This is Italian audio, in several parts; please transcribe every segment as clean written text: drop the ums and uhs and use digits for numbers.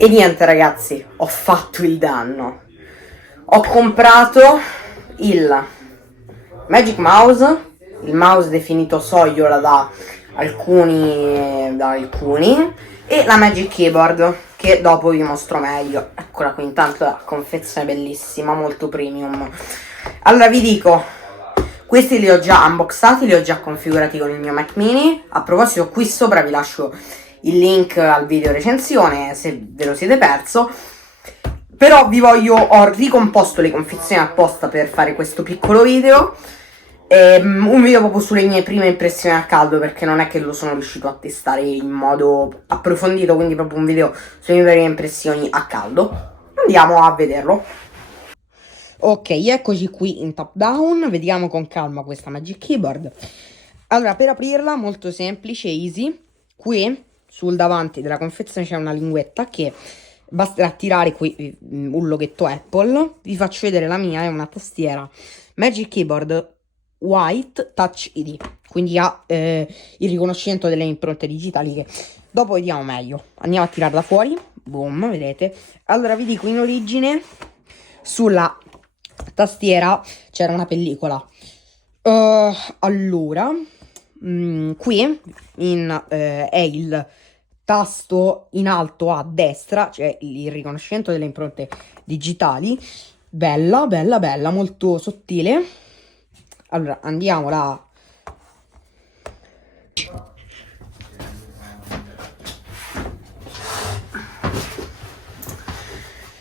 E niente ragazzi, ho fatto il danno. Ho comprato il Magic Mouse, il mouse definito Sogliola da alcuni, e la Magic Keyboard, che dopo vi mostro meglio. Eccola qui, intanto la confezione bellissima, molto premium. Allora vi dico, questi li ho già unboxati, li ho già configurati con il mio Mac mini. A proposito, qui sopra vi lascio il link al video recensione se ve lo siete perso. Però ho ricomposto le confezioni apposta per fare questo piccolo video. Un video proprio sulle mie prime impressioni a caldo, perché non è che lo sono riuscito a testare in modo approfondito, quindi proprio un video sulle mie prime impressioni a caldo. Andiamo a vederlo. Ok, eccoci qui in top down, vediamo con calma questa Magic Keyboard. Allora, per aprirla, molto semplice, easy. Qui sul davanti della confezione c'è una linguetta che basterà tirare qui un loghetto Apple. Vi faccio vedere la mia, è una tastiera Magic Keyboard White Touch ID, quindi ha il riconoscimento delle impronte digitali, che dopo vediamo meglio. Andiamo a tirarla fuori, boom, vedete. Allora vi dico, in origine sulla tastiera c'era una pellicola. Allora qui è il tasto in alto a destra, cioè il riconoscimento delle impronte digitali. Bella, bella, bella, molto sottile. Allora andiamo là.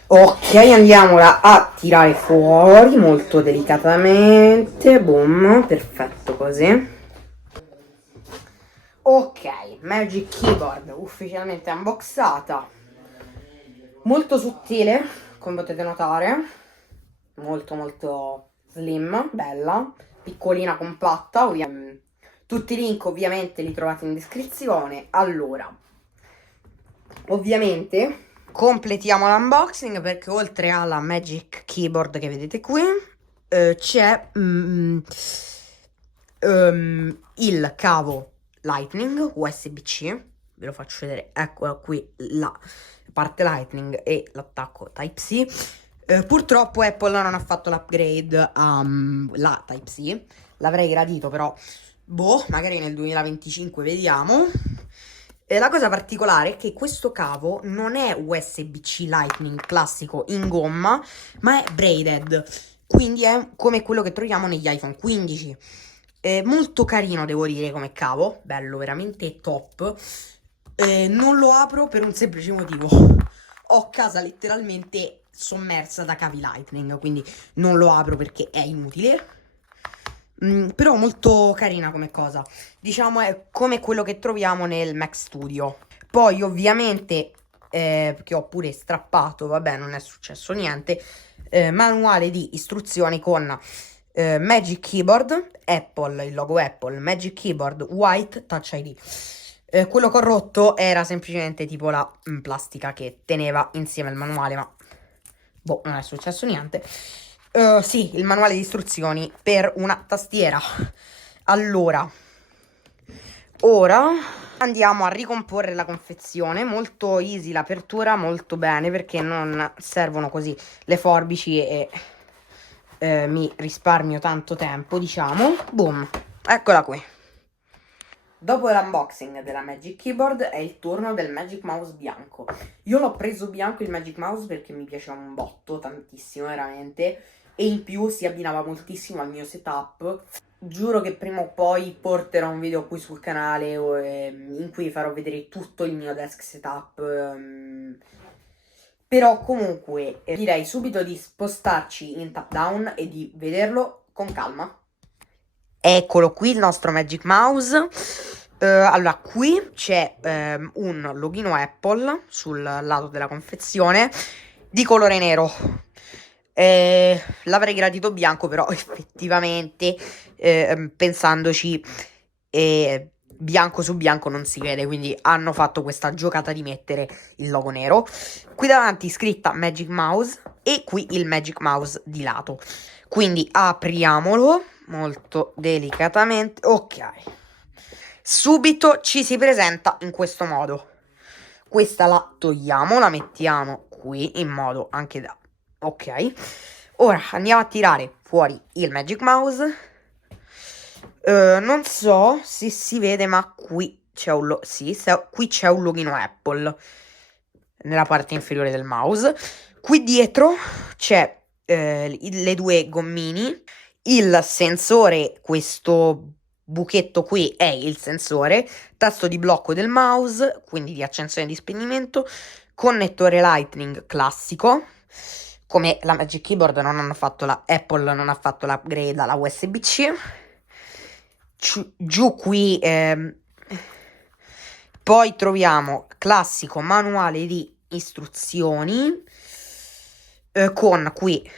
Ok, andiamola a tirare fuori molto delicatamente. Boom, perfetto così. Ok, Magic Keyboard ufficialmente unboxata. Molto sottile, come potete notare. Molto molto slim, bella, piccolina, compatta. Tutti i link ovviamente li trovate in descrizione. Allora, ovviamente completiamo l'unboxing, perché oltre alla Magic Keyboard che vedete qui c'è il cavo Lightning USB-C. Ve lo faccio vedere, eccola qui la parte Lightning e l'attacco Type-C. Purtroppo Apple non ha fatto l'upgrade alla Type-C. L'avrei gradito, però boh, magari nel 2025 vediamo. La cosa particolare è che questo cavo non è USB-C Lightning classico in gomma, ma è braided, quindi è come quello che troviamo negli iPhone 15. È molto carino, devo dire, come cavo, bello, veramente top. Non lo apro per un semplice motivo: ho casa letteralmente sommersa da cavi Lightning, quindi non lo apro perché è inutile. Però molto carina come cosa, diciamo è come quello che troviamo nel Mac Studio. Poi ovviamente che ho pure strappato, vabbè, non è successo niente, manuale di istruzioni con Magic Keyboard Apple, il logo Apple, Magic Keyboard White Touch ID. Quello corrotto era semplicemente tipo la plastica che teneva insieme al manuale, ma boh, non è successo niente. Sì, il manuale di istruzioni per una tastiera. Allora, ora andiamo a ricomporre la confezione. Molto easy l'apertura, molto bene, perché non servono così le forbici e mi risparmio tanto tempo, diciamo. Boom, eccola qui. Dopo l'unboxing della Magic Keyboard è il turno del Magic Mouse bianco. Io l'ho preso bianco il Magic Mouse perché mi piaceva un botto, tantissimo veramente, e in più si abbinava moltissimo al mio setup. Giuro che prima o poi porterò un video qui sul canale in cui farò vedere tutto il mio desk setup. Però comunque direi subito di spostarci in top down e di vederlo con calma. Eccolo qui il nostro Magic Mouse. Allora, qui c'è un loghino Apple sul lato della confezione di colore nero. L'avrei gradito bianco, però effettivamente pensandoci, bianco su bianco non si vede, quindi hanno fatto questa giocata di mettere il logo nero. Qui davanti scritta Magic Mouse e qui il Magic Mouse di lato. Quindi apriamolo molto delicatamente. Ok, subito ci si presenta in questo modo. Questa la togliamo, la mettiamo qui in modo anche da... Ok. Ora andiamo a tirare fuori il Magic Mouse. Non so se si vede, ma qui c'è un, qui c'è un loghino Apple nella parte inferiore del mouse. Qui dietro c'è le due gommini, il sensore, questo buchetto qui è il sensore, tasto di blocco del mouse, quindi di accensione e di spegnimento, connettore Lightning classico. Come la Magic Keyboard non hanno fatto Apple non ha fatto l'upgrade alla USB-C. Giù qui poi troviamo classico manuale di istruzioni con qui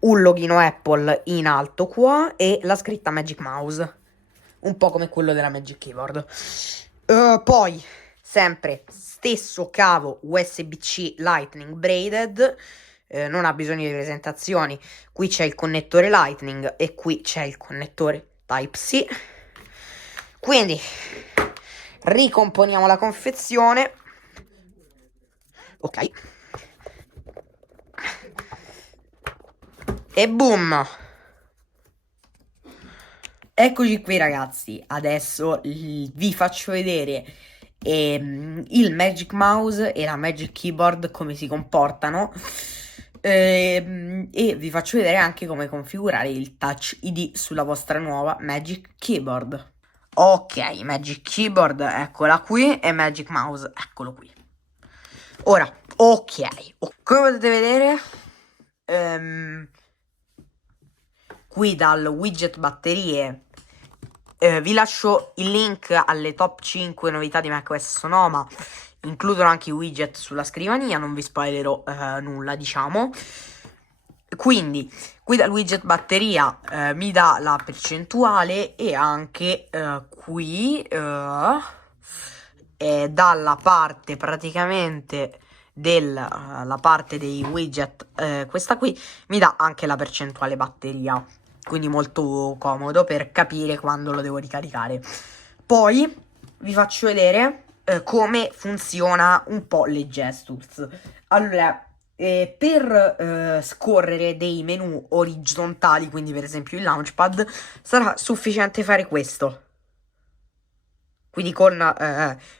un loghino Apple in alto qua e la scritta Magic Mouse, un po' come quello della Magic Keyboard. Poi sempre stesso cavo USB-C Lightning braided, non ha bisogno di presentazioni. Qui c'è il connettore Lightning e qui c'è il connettore Type-C. Quindi ricomponiamo la confezione. Ok. E boom. Eccoci qui ragazzi, adesso vi faccio vedere il Magic Mouse e la Magic Keyboard come si comportano e vi faccio vedere anche come configurare il Touch ID sulla vostra nuova Magic Keyboard. Ok, Magic Keyboard, eccola qui, e Magic Mouse, eccolo qui. Ora, ok, come potete vedere, qui dal widget batterie vi lascio il link alle top 5 novità di macOS Sonoma, includono anche i widget sulla scrivania, non vi spoilerò nulla, diciamo. Quindi qui dal widget batteria mi dà la percentuale e anche qui dalla parte praticamente della parte dei widget, questa qui mi dà anche la percentuale batteria, quindi molto comodo per capire quando lo devo ricaricare. Poi vi faccio vedere come funziona un po' le gestures. Allora, per scorrere dei menu orizzontali, quindi per esempio il launchpad, sarà sufficiente fare questo. Quindi con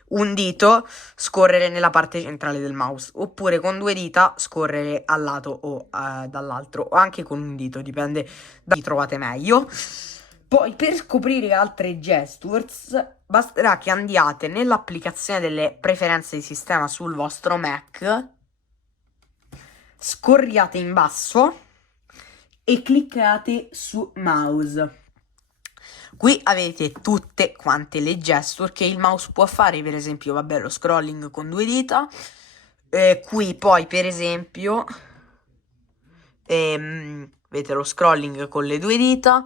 un dito scorrere nella parte centrale del mouse, oppure con due dita scorrere al lato o dall'altro, o anche con un dito, dipende da chi trovate meglio. Poi per scoprire altre gestures basterà che andiate nell'applicazione delle preferenze di sistema sul vostro Mac, scorriate in basso e cliccate su mouse. Qui avete tutte quante le gesture che il mouse può fare, per esempio, vabbè, lo scrolling con due dita. Qui poi, per esempio, vedete lo scrolling con le due dita.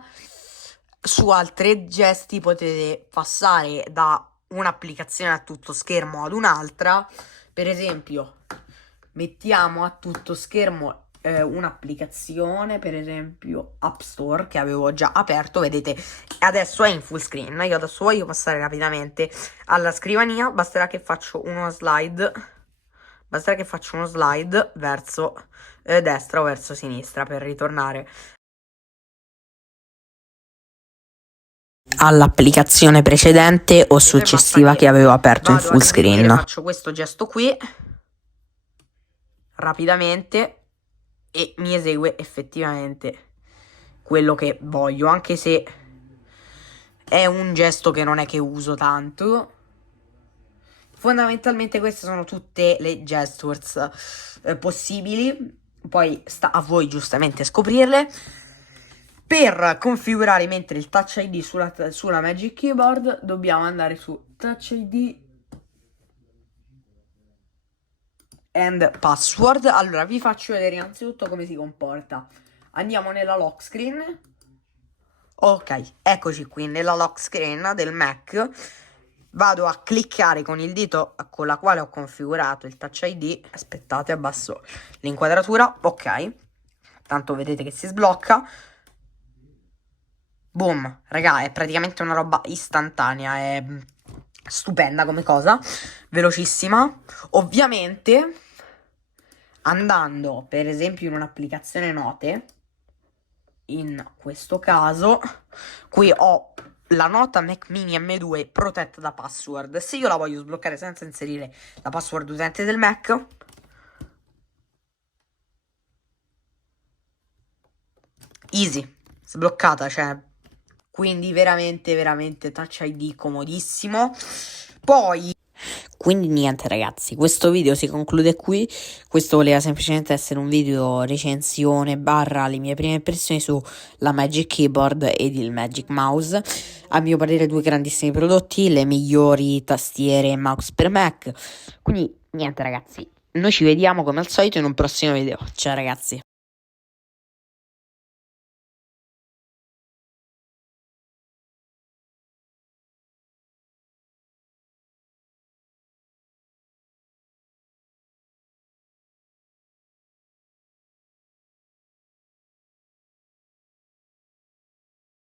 Su altri gesti potete passare da un'applicazione a tutto schermo ad un'altra. Per esempio, mettiamo a tutto schermo un'applicazione, per esempio App Store, che avevo già aperto, vedete, adesso è in full screen. Io adesso voglio passare rapidamente alla scrivania, basterà che faccio uno slide verso destra o verso sinistra per ritornare all'applicazione precedente o successiva che avevo aperto in full screen. Faccio questo gesto qui rapidamente e mi esegue effettivamente quello che voglio, anche se è un gesto che non è che uso tanto. Fondamentalmente queste sono tutte le gestures possibili, poi sta a voi giustamente scoprirle. Per configurare mentre il Touch ID sulla Magic Keyboard dobbiamo andare su Touch ID and password. Allora vi faccio vedere innanzitutto come si comporta. Andiamo nella lock screen. Ok, eccoci qui nella lock screen del Mac. Vado a cliccare con il dito con la quale ho configurato il Touch ID. Aspettate, abbasso l'inquadratura. Ok, tanto vedete che si sblocca. Boom, raga, è praticamente una roba istantanea. stupenda come cosa, velocissima. Ovviamente andando per esempio in un'applicazione note, in questo caso qui ho la nota Mac Mini M2 protetta da password. Se io la voglio sbloccare senza inserire la password utente del Mac, easy, sbloccata, cioè, quindi veramente Touch ID comodissimo. Poi quindi niente ragazzi, questo video si conclude qui. Questo voleva semplicemente essere un video recensione barra le mie prime impressioni sulla Magic Keyboard ed il Magic Mouse. A mio parere due grandissimi prodotti, le migliori tastiere e mouse per Mac. Quindi niente ragazzi, noi ci vediamo come al solito in un prossimo video. Ciao ragazzi.